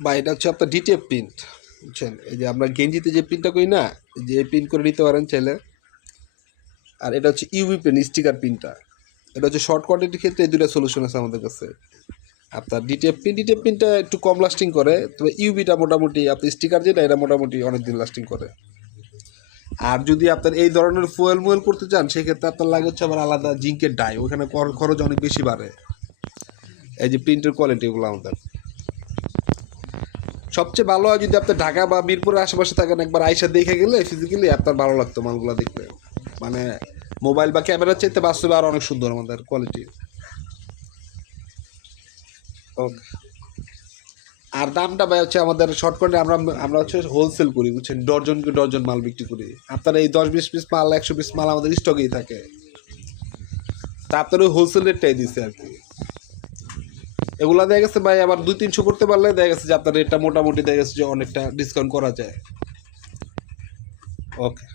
বা এটা হচ্ছে আপনার ডিটিএফ প্রিন্ট বুঝছেন? এই যে আমরা গেঞ্জিতে যে প্রিন্টটা করি না যে প্রিন্ট করে নিতে পারেন চাইলে। আর এটা হচ্ছে ইউভি প্রিন্ট স্টিকার প্রিন্টটা এটা হচ্ছে শর্ট কোয়ান্টিটির ক্ষেত্রে এই দুটো সলিউশন আছে আমাদের কাছে। আপনার ডিটিএফ প্রিন্ট ডিটিএফ প্রিন্টটা একটু কম লাস্টিং করে, তবে ইউবিটা মোটামুটি, আপনার স্টিকার যেটা, এটা মোটামুটি অনেক দিন লাস্টিং করে। আর যদি আপনার এই ধরনের ফুয়েল মুয়েল করতে চান, সেক্ষেত্রে আপনার লাগে হচ্ছে আবার আলাদা জিঙ্কের ডাই ওখানে খরচ অনেক বেশি বাড়ে। এই যে প্রিন্টের কোয়ালিটিগুলো আমাদের। সবচেয়ে ভালো হয় যদি আপনি ঢাকা বা মিরপুরের আশেপাশে থাকেন একবার আইসা দেখে গেলে ফিজিক্যালি আপনার ভালো লাগতো মালগুলো দেখতে। মানে মোবাইল বা ক্যামেরার চাইতে বাস্তবে আরও অনেক সুন্দর আমাদের কোয়ালিটি ওকে আর দামটা ভাই হচ্ছে আমাদের শর্টকাটে আমরা আমরা হচ্ছে হোলসেল করি বুঝছেন? ডর্জন কি ডর্জন মাল বিক্রি করি। আপনার এই দশ বিশ পিস মাল একশো পিস মাল আমাদের স্টকেই থাকে। তা আপনার ওই হোলসেল রেটটাই দিচ্ছে আর কি। এগুলা দেখা গেছে ভাই, আবার দুই, তিনশো করতে পারলে দেখা গেছে যে আপনার রেটটা মোটামুটি দেখা গেছে যে অনেকটা ডিসকাউন্ট করা যায়। ওকে